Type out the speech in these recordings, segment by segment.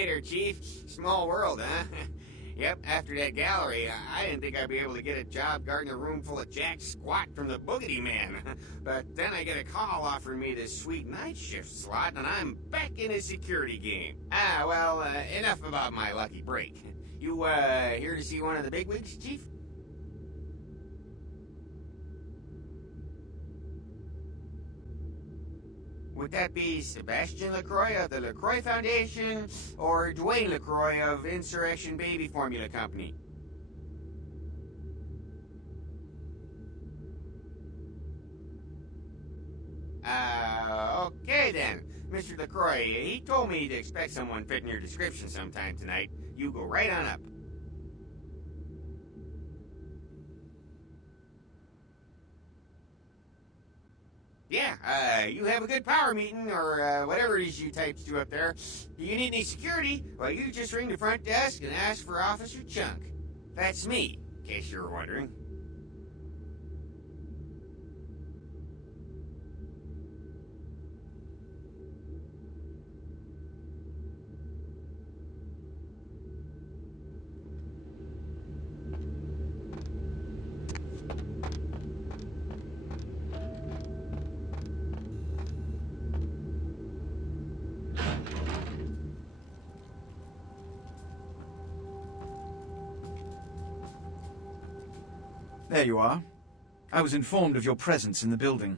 Hey there, Chief. Small world, huh? Yep, after that gallery, I didn't think I'd be able to get a job guarding a room full of jack squat from the Boogity Man. But then I get a call offering me this sweet night shift slot, and I'm back in a security game. Well, enough about my lucky break. You, here to see one of the bigwigs, Chief? Would that be Sebastian LaCroix of the LaCroix Foundation, or Dwayne LaCroix of Insurrection Baby Formula Company? Okay then. Mr. LaCroix, he told me to expect someone fitting your description sometime tonight. You go right on up. Yeah, you have a good power meeting, or whatever it is you types do up there. Do you need any security? Well, you just ring the front desk and ask for Officer Chunk. That's me, in case you were wondering. There you are. I was informed of your presence in the building.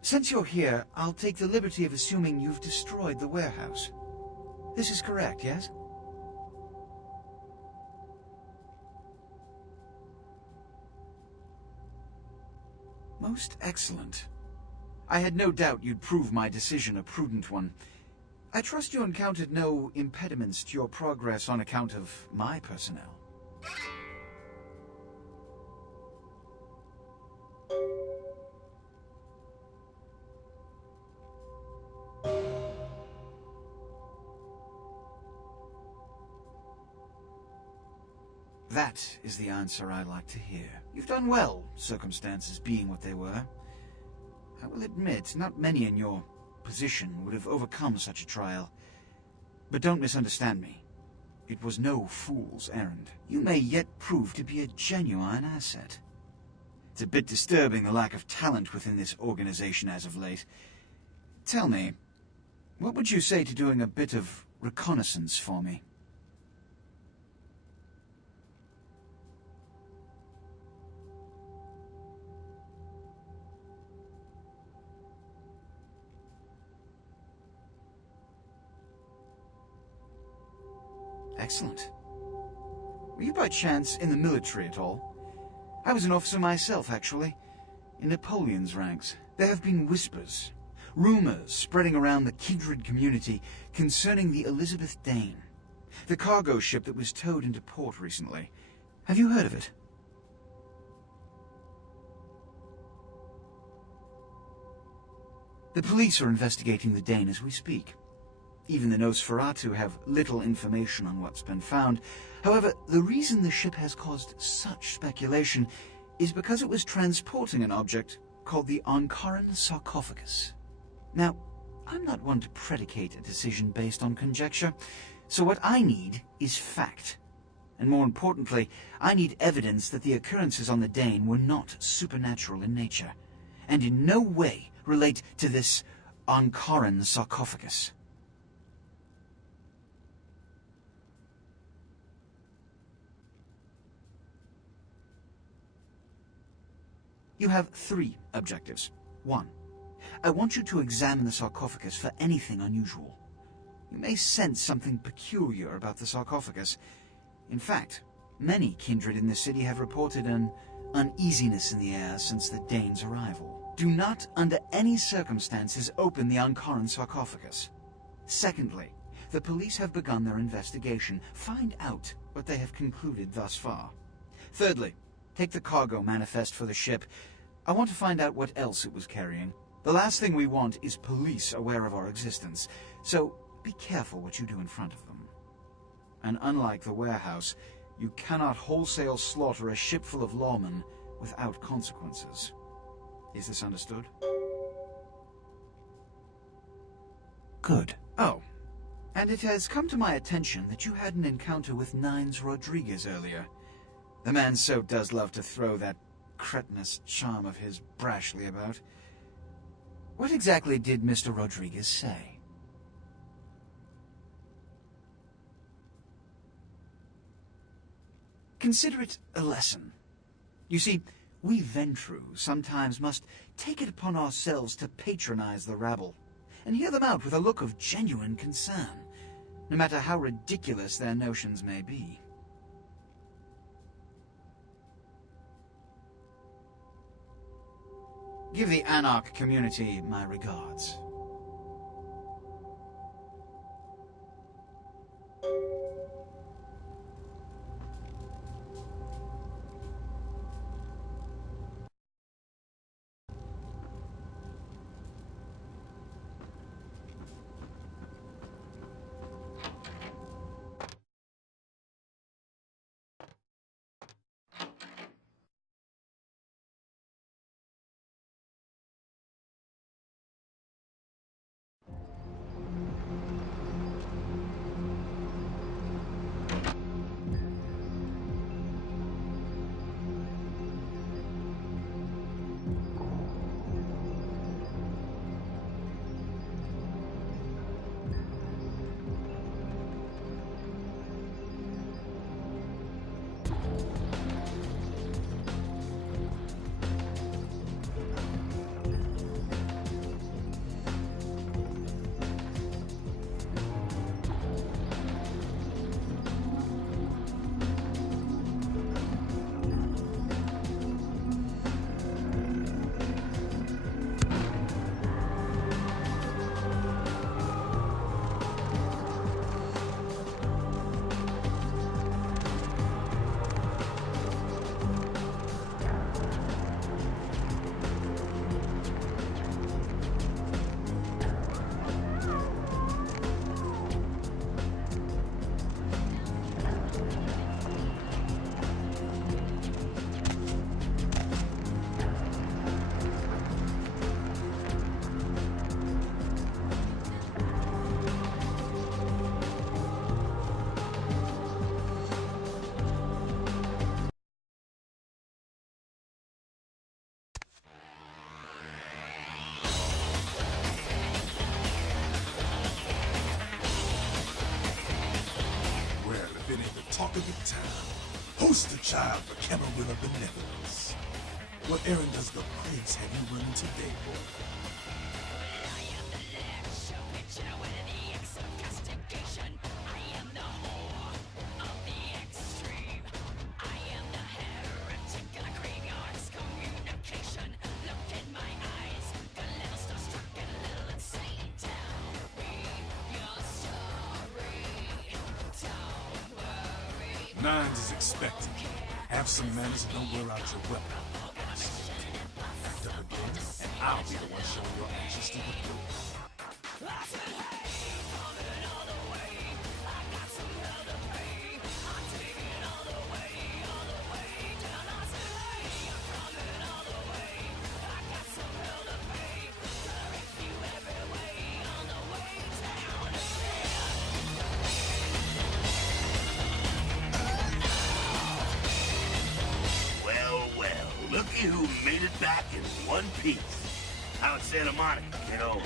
Since you're here, I'll take the liberty of assuming you've destroyed the warehouse. This is correct, yes? Most excellent. I had no doubt you'd prove my decision a prudent one. I trust you encountered no impediments to your progress on account of my personnel. That is the answer I like to hear. You've done well, circumstances being what they were. I will admit, not many in your position would have overcome such a trial. But don't misunderstand me. It was no fool's errand. You may yet prove to be a genuine asset. It's a bit disturbing the lack of talent within this organization as of late. Tell me, what would you say to doing a bit of reconnaissance for me? Excellent. Were you by chance in the military at all? I was an officer myself, actually, in Napoleon's ranks. There have been whispers, rumors spreading around the kindred community concerning the Elizabeth Dane, the cargo ship that was towed into port recently. Have you heard of it? The police are investigating the Dane as we speak. Even the Nosferatu have little information on what's been found. However, the reason the ship has caused such speculation is because it was transporting an object called the Ankaran sarcophagus. Now, I'm not one to predicate a decision based on conjecture, so what I need is fact. And more importantly, I need evidence that the occurrences on the Dane were not supernatural in nature, and in no way relate to this Ankaran sarcophagus. You have 3 objectives. 1. I want you to examine the sarcophagus for anything unusual. You may sense something peculiar about the sarcophagus. In fact, many kindred in the city have reported an uneasiness in the air since the Dane's arrival. Do not, under any circumstances, open the Ankaran sarcophagus. Secondly, the police have begun their investigation. Find out what they have concluded thus far. Thirdly, take the cargo manifest for the ship. I want to find out what else it was carrying. The last thing we want is police aware of our existence, so be careful what you do in front of them. And unlike the warehouse, you cannot wholesale slaughter a ship full of lawmen without consequences. Is this understood? Good. Oh, And it has come to my attention that you had an encounter with Nines Rodriguez earlier. The man so does love to throw that cretinous charm of his brashly about. What exactly did Mr. Rodriguez say? Consider it a lesson. You see, we Ventrue sometimes must take it upon ourselves to patronize the rabble, and hear them out with a look of genuine concern, no matter how ridiculous their notions may be. Give the Anarch community my regards. Talk of the town. Poster child for Camarilla benevolence. What errand does the prince have you running today, boy? I am the ledge, a picture with the X of castigation. I am the whore of the extreme. I am the heretic in a graveyard's communication. Look in my eyes, a little starstruck and a little insane. Tell me your story. Don't worry. Nines is expecting. Have some manners and don't wear out your weapon. Act up again, and I'll be the one showing your ashes to the floor. Looky who made it back in one piece. How's Santa Monica, kiddo?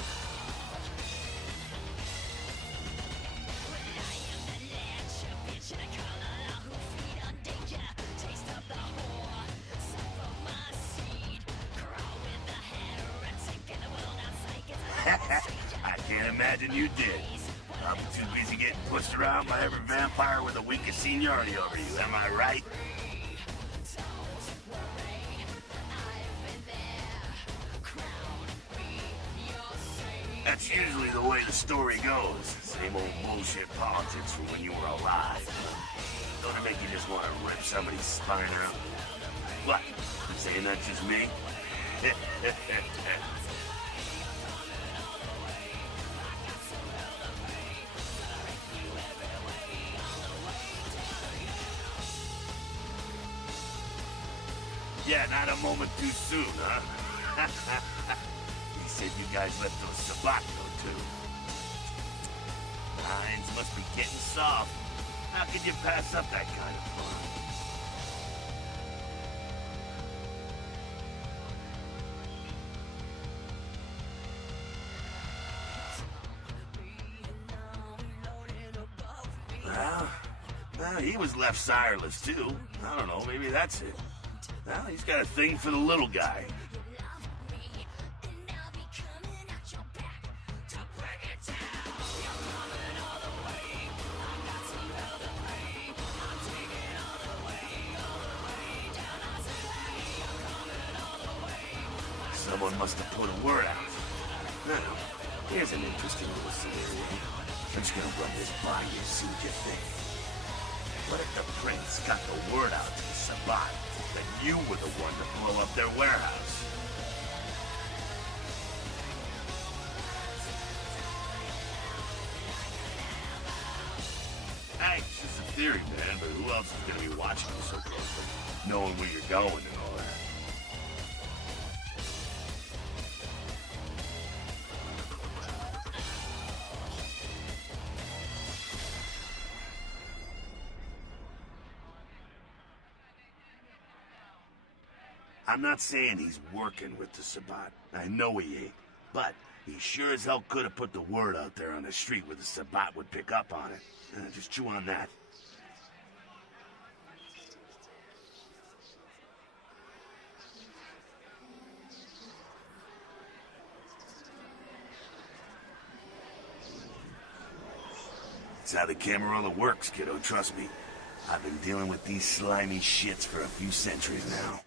I can't imagine you did. Probably too busy getting pushed around by every vampire with the weakest seniority over you, am I right? That's usually the way the story goes. Same old bullshit politics from when you were alive. Don't it make you just want to rip somebody's spine out? What? You saying that's just me? Yeah, not a moment too soon, huh? He said you guys left those Sabato, too. Hines must be getting soft. How could you pass up that kind of fun? Well, he was left sireless too. I don't know, maybe that's it. Well, he's got a thing for the little guy. Someone must have put a word out. Now, here's an interesting little scenario. I'm just gonna run this by you and see what you think. What if the prince got the word out to the Sabbat that you were the one to blow up their warehouse? Hey, it's just a theory, man, but who else is gonna be watching you so closely, knowing where you're going and all that? I'm not saying he's working with the Sabbat. I know he ain't. But he sure as hell could have put the word out there on the street where the Sabbat would pick up on it. Just chew on that. It's how the Camarilla works, kiddo, trust me. I've been dealing with these slimy shits for a few centuries now.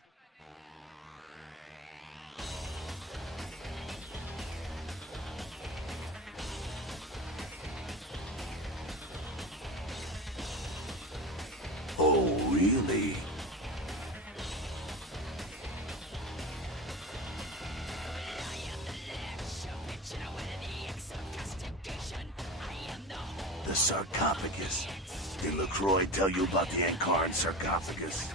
Oh, really? The sarcophagus. Did LaCroix tell you about the Ankaran sarcophagus?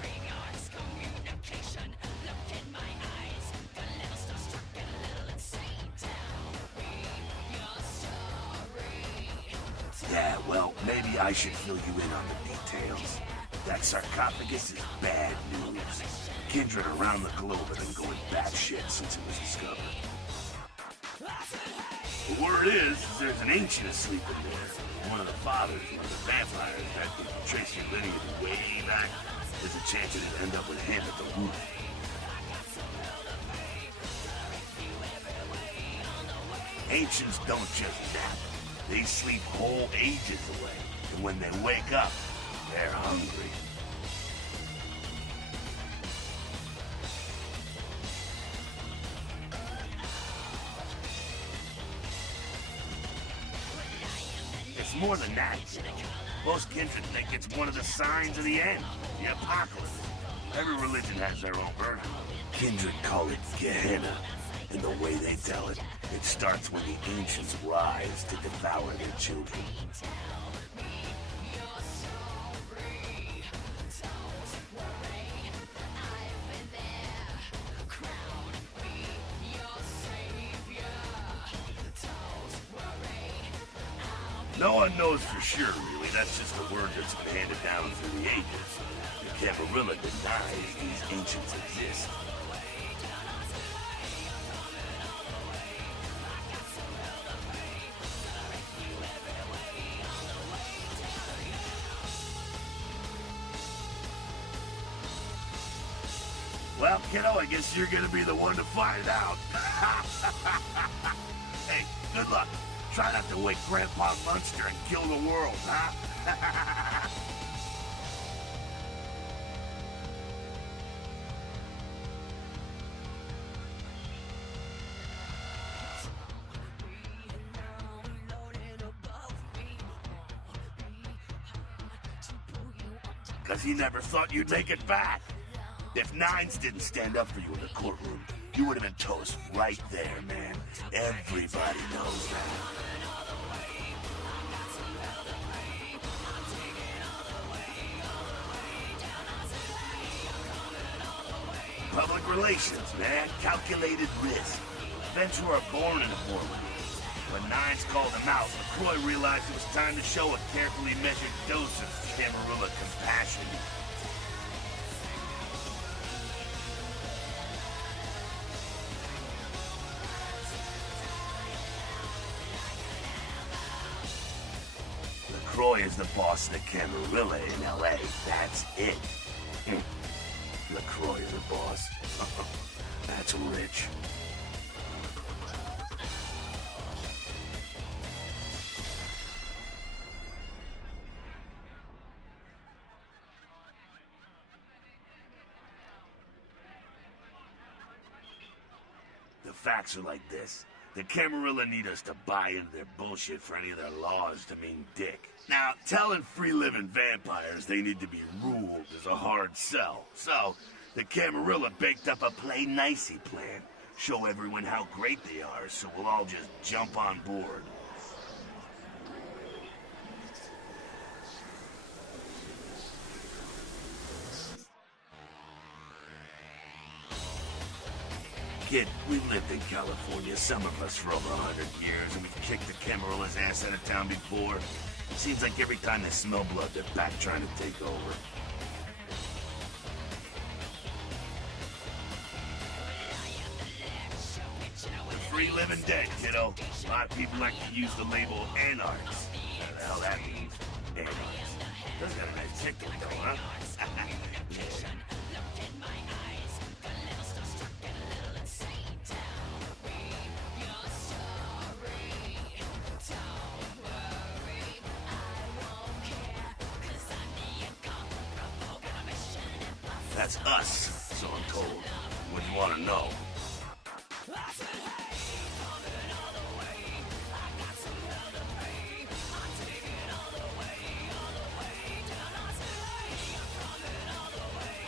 Yeah, well, maybe I should fill you in on the details. That sarcophagus is bad news. Kindred around the globe have been going batshit since it was discovered. The word is there's an ancient asleep in there. One of the fathers, one of the vampires that can trace your lineage way back. There's a chance it'd end up with him at the root. Ancients don't just nap. They sleep whole ages away. And when they wake up, they're hungry. It's more than that. Most kindred think it's one of the signs of the end, the apocalypse. Every religion has their own version. Kindred call it Gehenna, and the way they tell it, it starts when the ancients rise to devour their children. No one knows for sure, really. That's just the word that's been handed down through the ages. The Camarilla denies these ancients exist. Well, kiddo, I guess you're gonna be the one to find out. Hey, good luck. Try not to wake Grandpa Munster and kill the world, huh? Because he never thought you'd make it back. If Nines didn't stand up for you in the courtroom, you would have been toast right there, man. Everybody knows that. Public relations, man. Calculated risk. Ventrue are born in a form. When Nines called him out, LaCroix realized it was time to show a carefully measured dose of Camarilla compassion. LaCroix is the boss of the Camarilla in L.A. That's it. LaCroix is the boss. That's rich. The facts are like this. The Camarilla need us to buy into their bullshit for any of their laws to mean dick. Now, telling free-living vampires they need to be ruled is a hard sell. So, the Camarilla baked up a play-nicey plan. Show everyone how great they are, so we'll all just jump on board. Kid, we've lived in California, some of us for over 100 years, and we've kicked the Camarilla's ass out of town before. It seems like every time they smell blood, they're back trying to take over. The free living dead, kiddo. A lot of people like to use the label Anarchs. What the hell that means? Anarchs. That's got a nice ticket though, huh? Yeah. That's us, so I'm told. What do you want to know?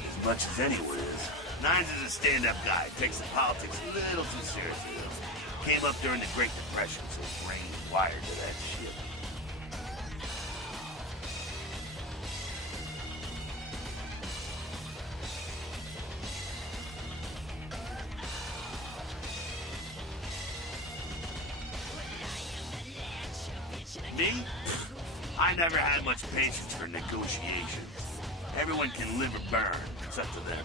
As much as anyone is. Nines is a stand-up guy, takes the politics a little too seriously, though. Came up during the Great Depression, so his brain's wired to that shit. Me? I never had much patience for negotiations. Everyone can live or burn. It's up to them.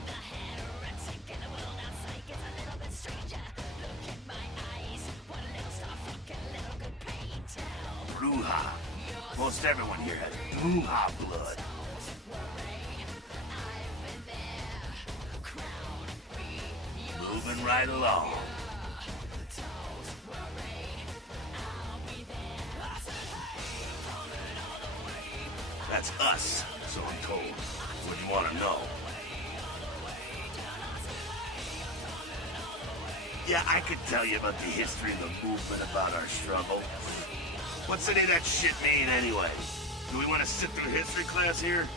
Bruja. Most everyone here has Bruja blood. Moving right along. That's us, so I'm told. What do you want to know? Yeah, I could tell you about the history of the movement, about our struggle. What's any of that shit mean, anyway? Do we want to sit through history class here?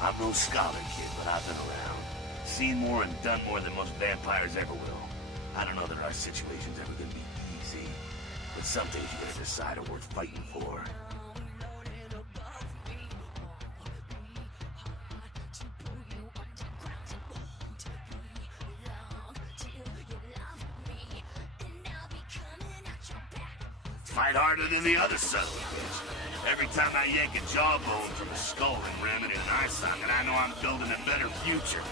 I'm no scholar, kid, but I've been around. Seen more and done more than most vampires ever will. I don't know that our situation's ever gonna be easy, but some things you gotta decide are worth fighting for. Fight harder than the other son of a bitch. Every time I yank a jawbone from a skull and ram it in an eye socket, I know I'm building a better future.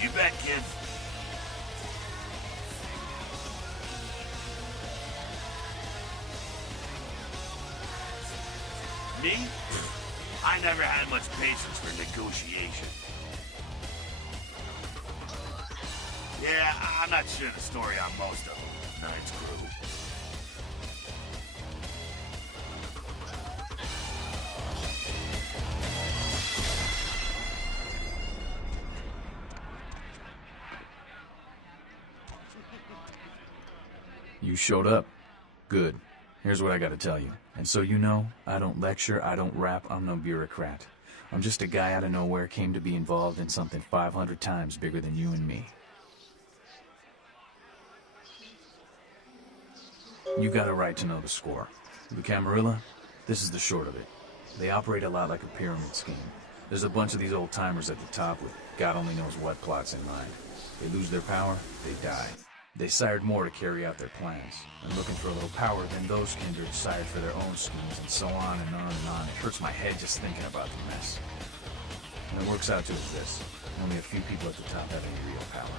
You bet, kid. Me? I never had much patience for negotiation. Yeah, I'm not sure the story on most of them. Nines crew. You showed up. Good. Here's what I gotta tell you. And so you know, I don't lecture, I don't rap, I'm no bureaucrat. I'm just a guy out of nowhere came to be involved in something 500 times bigger than you and me. You got a right to know the score. The Camarilla, this is the short of it. They operate a lot like a pyramid scheme. There's a bunch of these old-timers at the top with God only knows what plots in mind. They lose their power, they die. They sired more to carry out their plans, and looking for a little power, then those kindred sired for their own schemes, and so on and on and on. It hurts my head just thinking about the mess. And it works out to is this. Only a few people at the top have any real power.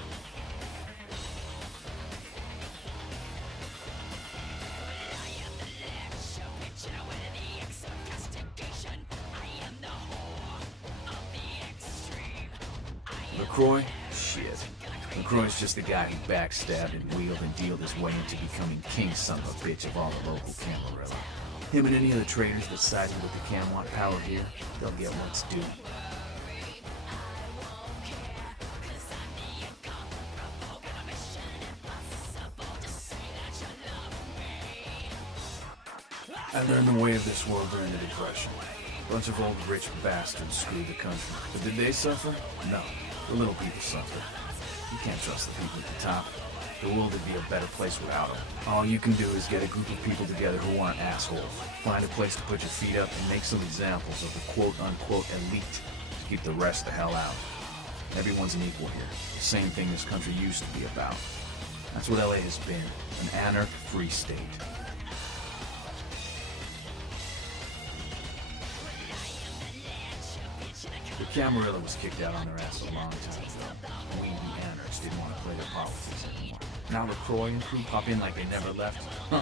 LaCroix? Shit. LaCroix's just the guy who backstabbed and wheeled and dealed his way into becoming king son of a bitch of all the local Camarilla. Him and any of the traitors that sided with the Cam want power here, they'll get what's due. I learned the way of this world during the Depression. A bunch of old rich bastards screwed the country. But did they suffer? No. The little people suffered. You can't trust the people at the top. The world would be a better place without them. All you can do is get a group of people together who aren't assholes. Find a place to put your feet up and make some examples of the quote-unquote elite to keep the rest the hell out. Everyone's an equal here. The same thing this country used to be about. That's what LA has been. An anarch free state. The Camarilla was kicked out on their ass a long time ago. We, the Anarchs, didn't want to play their politics anymore. Now LaCroix and crew pop in like they never left? No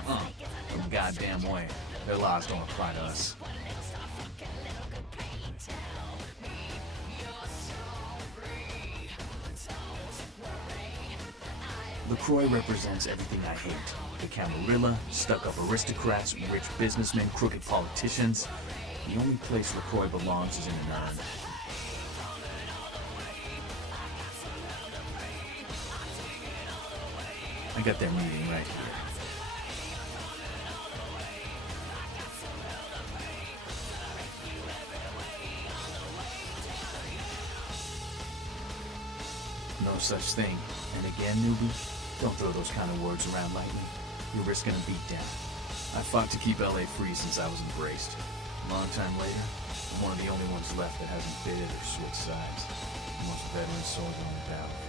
goddamn way. Their laws don't apply to us. LaCroix represents everything I hate. The Camarilla, stuck-up aristocrats, rich businessmen, crooked politicians. The only place LaCroix belongs is in an urn. I got their meeting right here. No such thing. And again, newbie, don't throw those kind of words around lightly. You're risking a beatdown. I fought to keep LA free since I was embraced. A long time later, I'm one of the only ones left that hasn't bidded or switched sides. The most veteran soldier on the battlefield.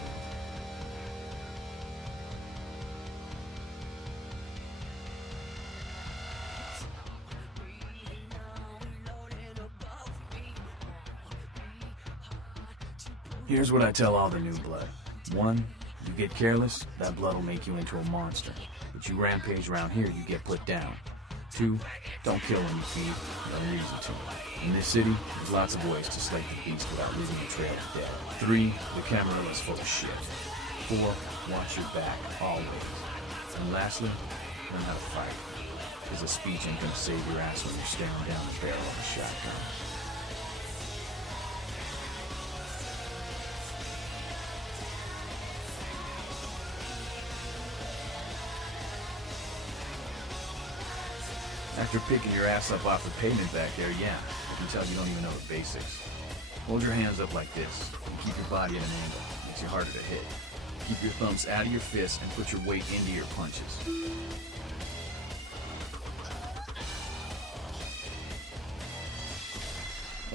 Here's what I tell all the new blood. 1, you get careless, that blood will make you into a monster. But you rampage around here, you get put down. 2, don't kill when you feed, no reason to. In this city, there's lots of ways to slay the beast without leaving a trail of death. 3, the Camarilla's full of shit. 4, watch your back, always. And lastly, learn how to fight. Because a speech ain't gonna save your ass when you're staring down the barrel of a shotgun. After picking your ass up off the pavement back there, yeah, I can tell you don't even know the basics. Hold your hands up like this, and keep your body at an angle. Makes you harder to hit. Keep your thumbs out of your fists and put your weight into your punches.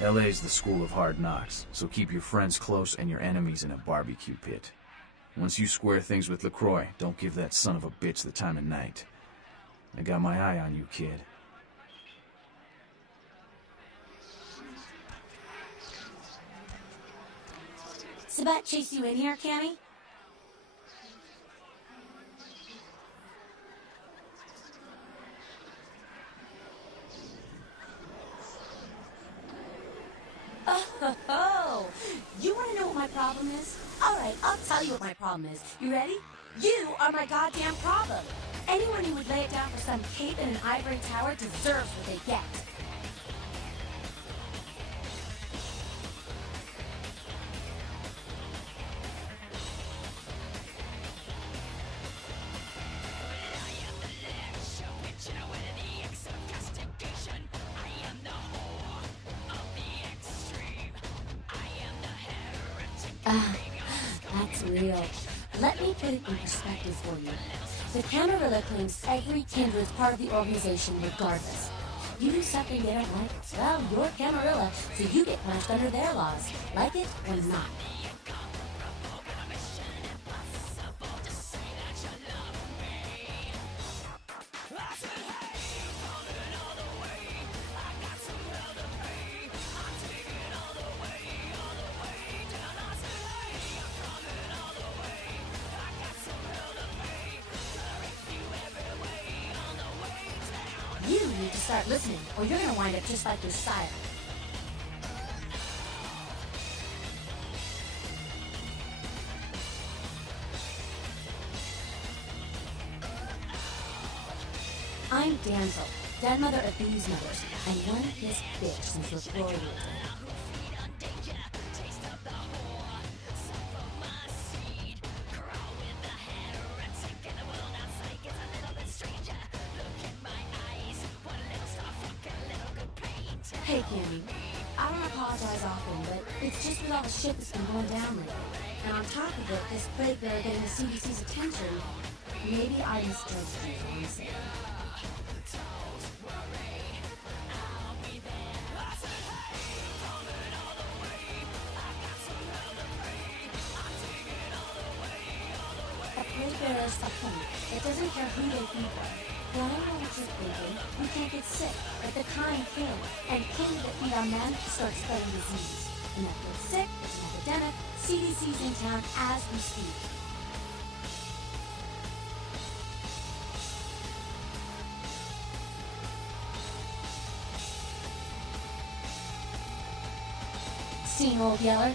LA's the school of hard knocks, so keep your friends close and your enemies in a barbecue pit. Once you square things with LaCroix, don't give that son of a bitch the time of night. I got my eye on you, kid. Sabat chased you in here, Cammy? Oh, you want to know what my problem is? All right, I'll tell you what my problem is. You ready? You are my goddamn problem. Anyone who would lay it down for some cape in an ivory tower deserves what they get. Ah, that's real. Let me put it in perspective for you. The Camarilla claims every kindred is part of the organization regardless. You do something they don't like, well, you're Camarilla, so you get punished under their laws. Like it or not. You need to start listening, or you're gonna wind up just like your sire. I'm Damsel, dead mother of these mothers, and one piss bitch since your glory days. Hey, Candy. I don't apologize often, but it's just with all the shit that's been going down lately. And on top of it, this plague bear getting the CDC's attention, maybe I misjudged you, honestly. A plague bear is a point. It doesn't care who they feed on. Well, I don't know what you're thinking. We can't get sick, but the kind can. And kids that feed on them start spreading disease. And that gets sick, it's an epidemic. CDC's in town as we speak. Seen, Old Yeller?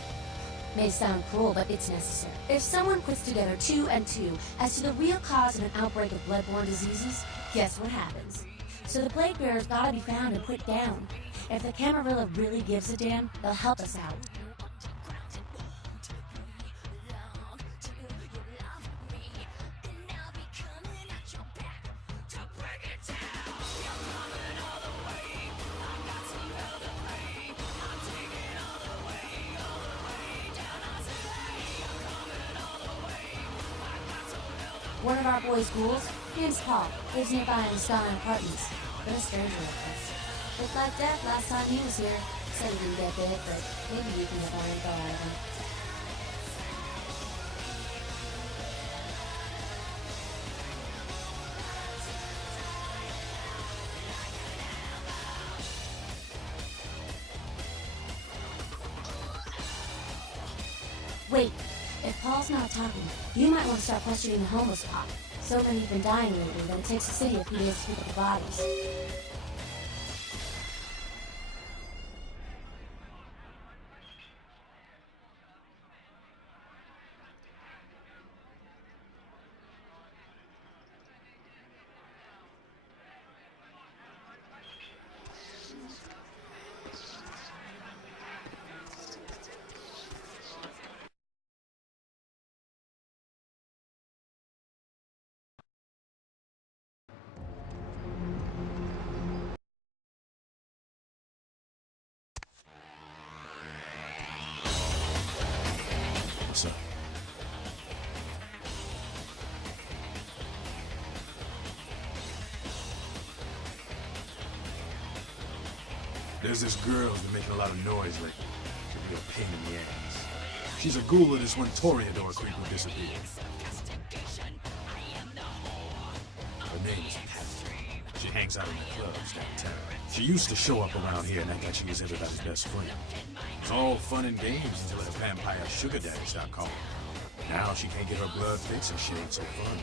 May sound cruel, but it's necessary. If someone puts together 2 and 2 as to the real cause of an outbreak of bloodborne diseases, guess what happens? So the plague bearer's gotta be found and put down. If the Camarilla really gives a damn, they'll help us out. One of our boys' ghouls, name's Paul, lives nearby in the Stalin Apartments. But a stranger of course. Looked like death last time he was here. Said he didn't get bit, but maybe you can get more info out of him. Wait, if Paul's not talking, you might want to start questioning the homeless pop. So many have been dying lately that it takes the city a few days to pick up the bodies. What's up? There's this girl who's been making a lot of noise lately. She'll be a pain in the ass. She's a ghoul of this one Toreador creep who disappeared. Her name is Pat. She hangs out in the clubs downtown. She used to show up around here and act like she was everybody's best friend. It's all fun and games until her vampire sugar daddy stopped calling. Now she can't get her blood fixed and she ain't so fun.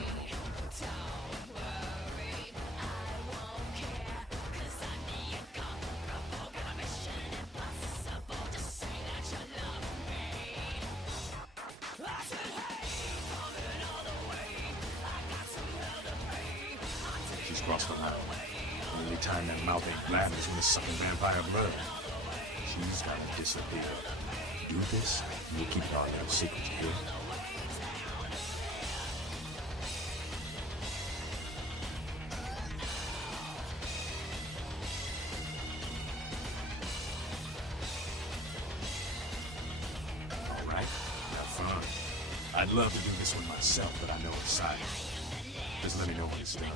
She's crossed the line. The only time that mouth ain't blabbing is when it's sucking vampire blood. She's gotta disappear. Do this, and we'll keep our little secret, you hear? All right, now I'd love to do this one myself, but I know it's silent. Just let me know when it's done.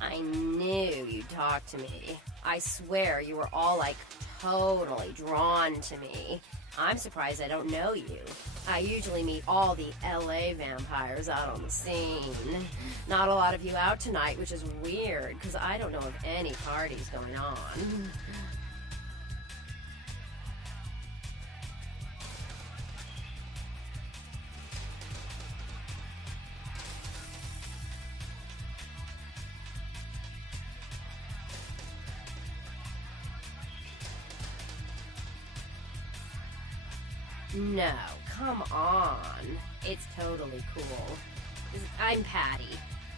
I knew you'd talk to me. I swear you were all like totally drawn to me. I'm surprised I don't know you. I usually meet all the LA vampires out on the scene. Not a lot of you out tonight, which is weird, because I don't know of any parties going on. No, come on. It's totally cool. I'm Patty.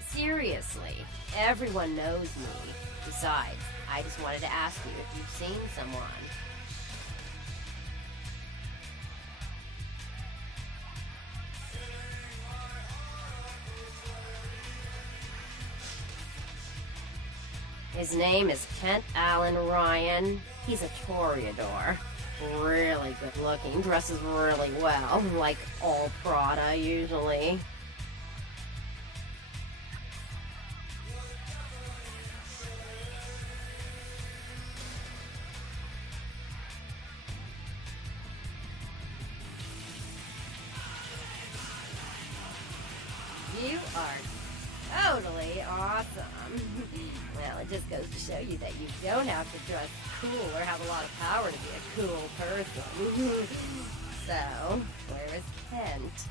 Seriously, everyone knows me. Besides, I just wanted to ask you if you've seen someone. His name is Kent Allen Ryan. He's a Toreador. Really good looking, dresses really well, like all Prada usually. You are totally awesome. Well, it just goes to show you that you don't have to dress cool or have a lot of power to be a cool person. So, where is Kent?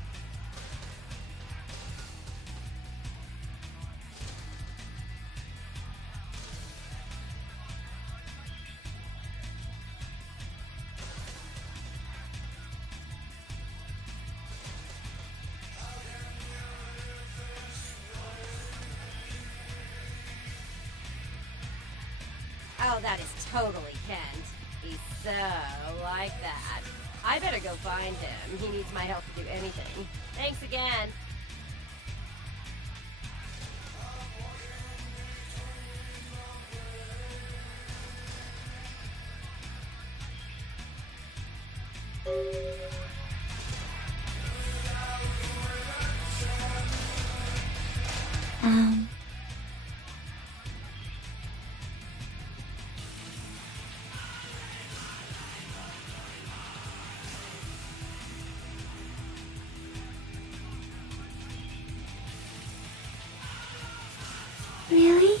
Oh, that is totally Kent. He's so like that. I better go find him. He needs my help to do anything. Thanks again. Really?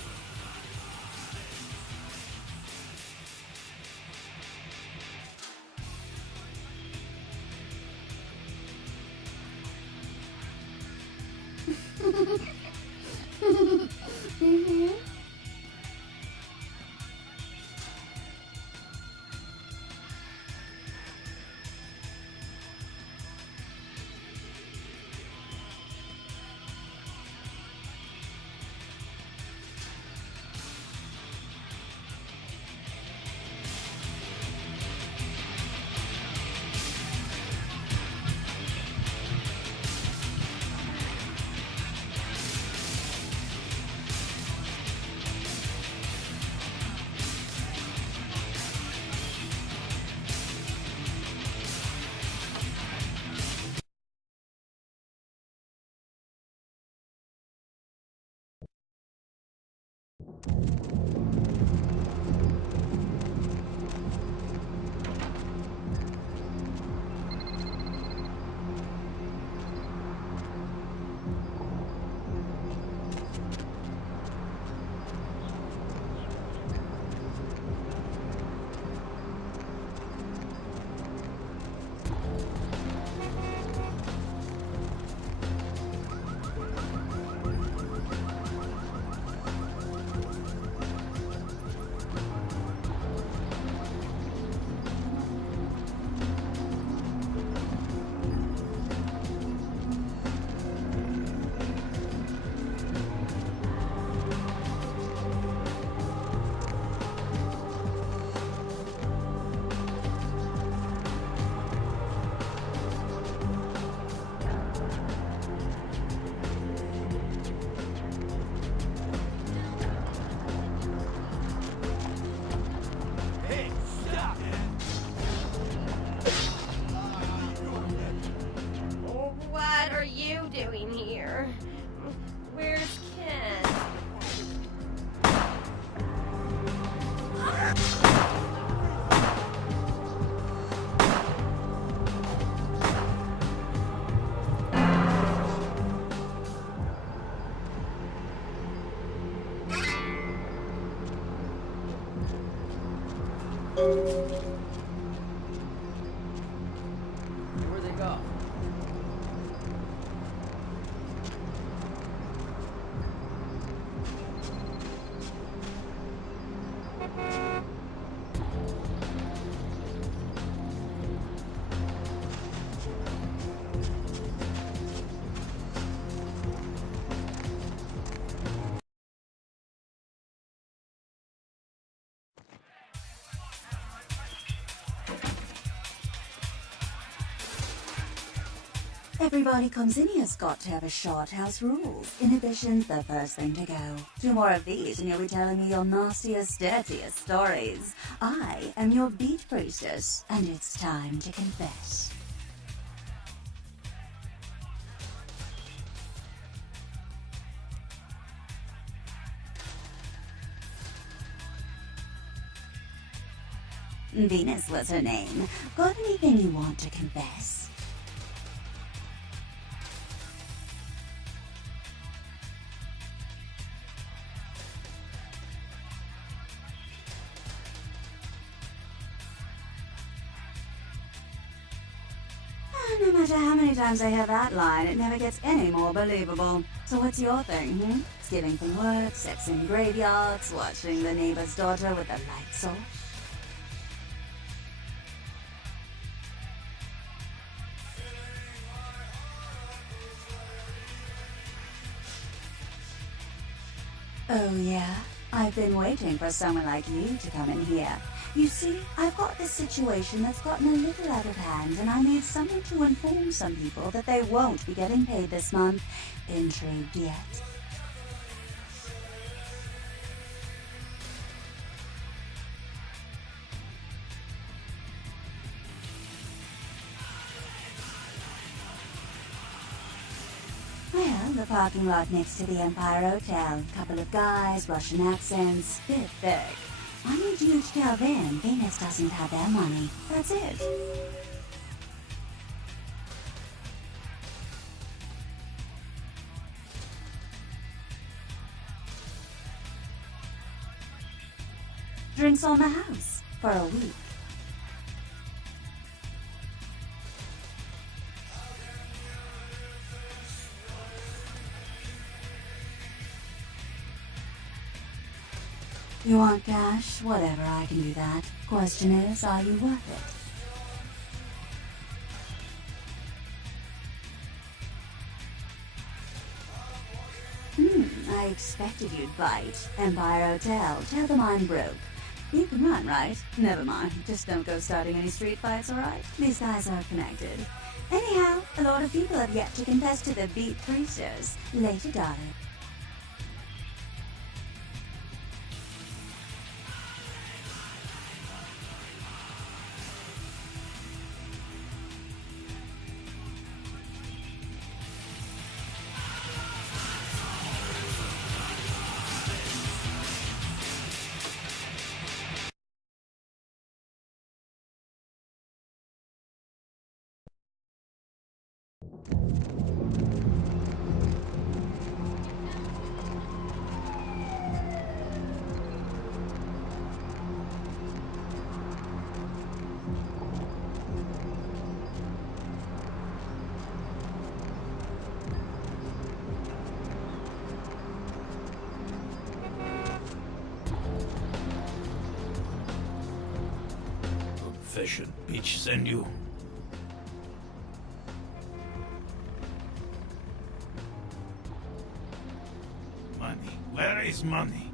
doing here? Where's Ken? Where'd they go? Everybody comes in here's got to have a shot. House rules. Inhibition's the first thing to go. 2 more of these and you'll be telling me your nastiest, dirtiest stories. I am your beat priestess, and it's time to confess. Venus was her name. Got anything you want to confess? No matter how many times I hear that line, it never gets any more believable. So what's your thing, Stealing from work, sex in graveyards, watching the neighbor's daughter with the lights off? Oh yeah? I've been waiting for someone like you to come in here. You see, I've got this situation that's gotten a little out of hand, and I need someone to inform some people that they won't be getting paid this month. Intrigued yet? Well, the parking lot next to the Empire Hotel. Couple of guys, Russian accents, bit thick. I need you to tell them Venus doesn't have their money. That's it. Drinks on the house for a week. You want cash? Whatever, I can do that. Question is, are you worth it? I expected you'd bite. Empire Hotel, tell them I'm broke. You can run, right? Never mind, just don't go starting any street fights, alright? These guys are connected. Anyhow, a lot of people have yet to confess to the beat priestess. Later, darling. Confession, bitch, send you. Money. Where is money?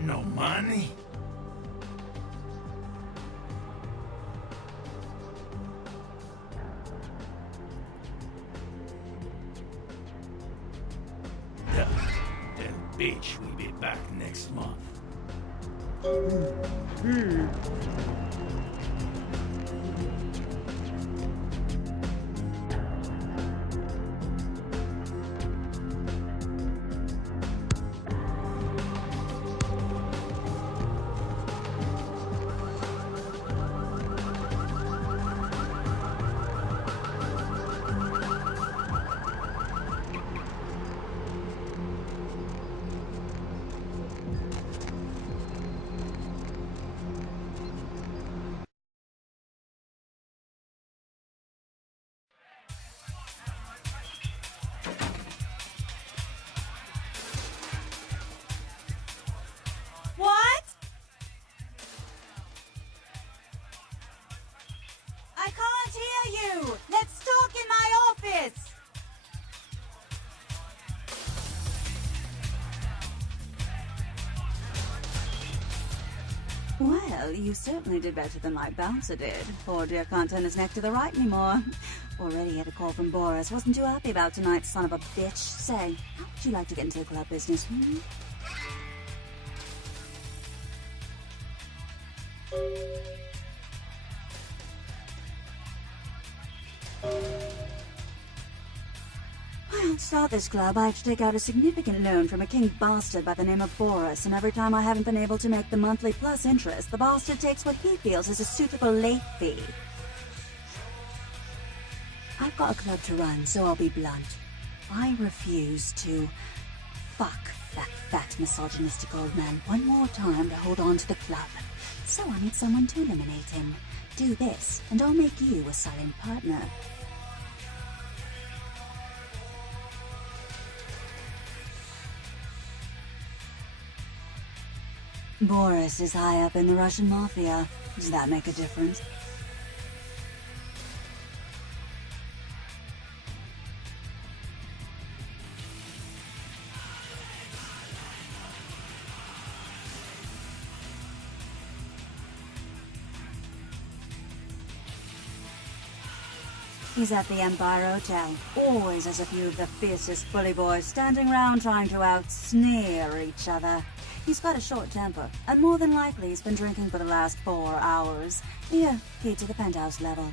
No money? bitch will be back next month. What? I can't hear you! Let's talk in my office! Well, you certainly did better than my bouncer did. Poor dear can't turn his neck to the right anymore. Already had a call from Boris. Wasn't too happy about tonight, son of a bitch. Say, how would you like to get into the club business, hmm? Well, to start this club, I have to take out a significant loan from a king bastard by the name of Boris, and every time I haven't been able to make the monthly plus interest, the bastard takes what he feels is a suitable late fee. I've got a club to run, so I'll be blunt. I refuse to fuck that fat misogynistic old man one more time to hold on to the club. So I need someone to eliminate him. Do this, and I'll make you a silent partner. Boris is high up in the Russian mafia. Does that make a difference? He's at the Empire Hotel. Always has a few of the fiercest bully boys standing around trying to out-sneer each other. He's got a short temper, and more than likely he's been drinking for the last 4 hours. Here, key to the penthouse level.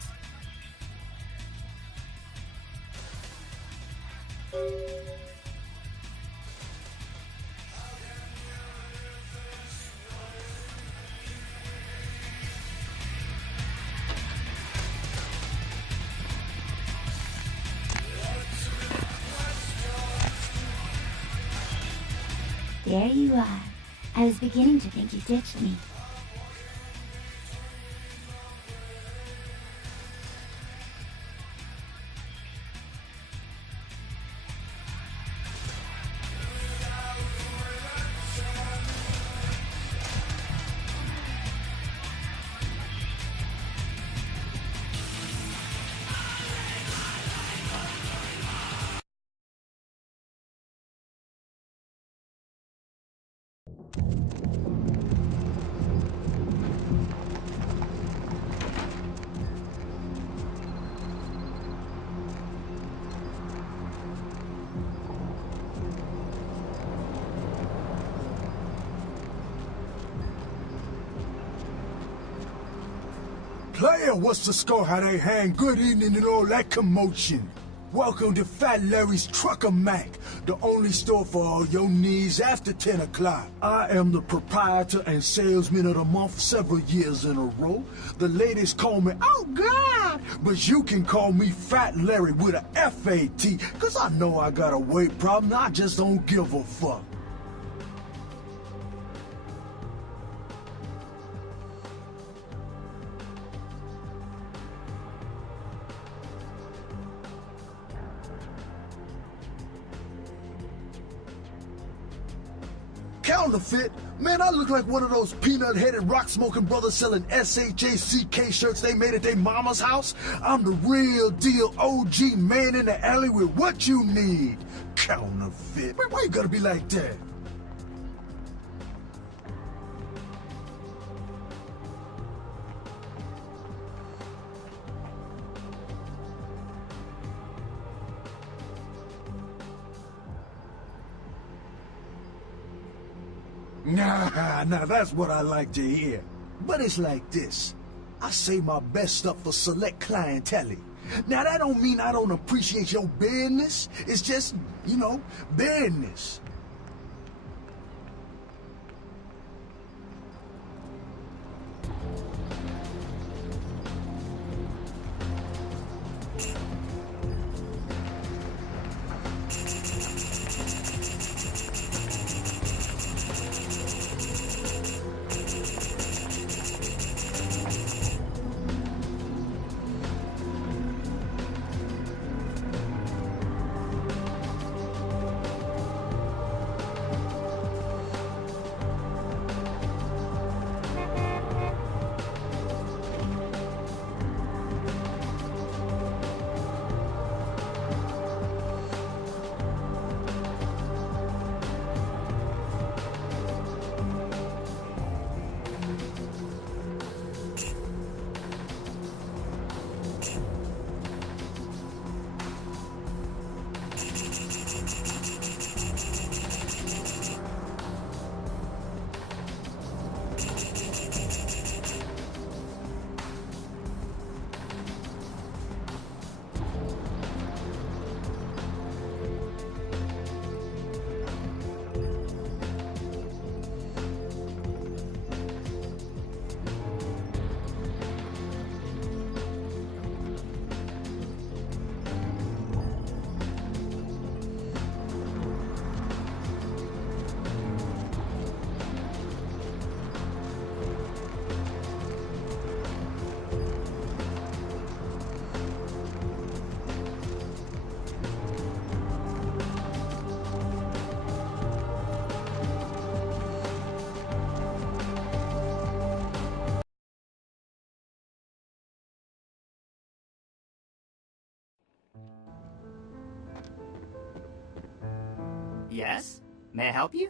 There you are. I was beginning to think you ditched me. Player, what's the score? How they hang? Good evening and all that commotion. Welcome to Fat Larry's Trucker Mac, the only store for all your needs after 10 o'clock. I am the proprietor and salesman of the month several years in a row. The ladies call me, oh God, but you can call me Fat Larry with a F-A-T, cause I know I got a weight problem, I just don't give a fuck. Counterfeit? Man, I look like one of those peanut-headed rock-smoking brothers selling SHACK shirts they made at their mama's house. I'm the real deal OG man in the alley with what you need. Counterfeit? Why you gotta be like that? Nah, that's what I like to hear. But it's like this. I save my best stuff for select clientele. Now, that don't mean I don't appreciate your business. It's just, you know, business. Yes? May I help you?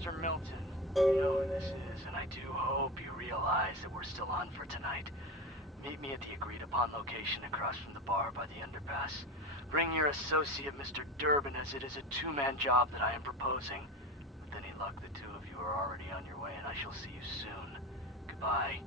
Mr. Milton. You know who this is, and I do hope you realize that we're still on for tonight. Meet me at the agreed-upon location across from the bar by the underpass. Bring your associate, Mr. Durbin, as it is a two-man job that I am proposing. With any luck, the two of you are already on your way, and I shall see you soon. Goodbye.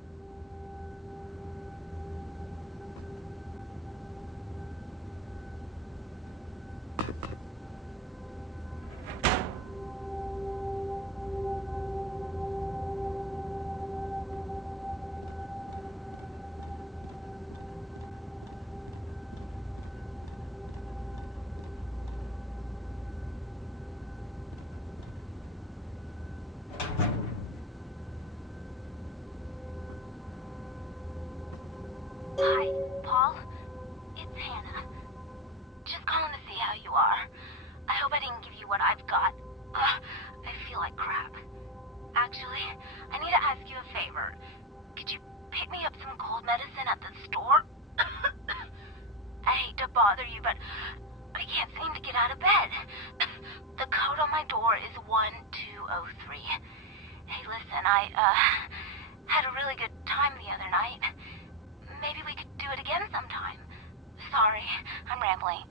Hi, Paul. It's Hannah. Just calling to see how you are. I hope I didn't give you what I've got. I feel like crap. Actually, I need to ask you a favor. Could you pick me up some cold medicine at the store? I hate to bother you, but I can't seem to get out of bed. The code on my door is 1203. Hey, listen, I had a really good time the other night. Maybe we could do it again sometime. Sorry, I'm rambling.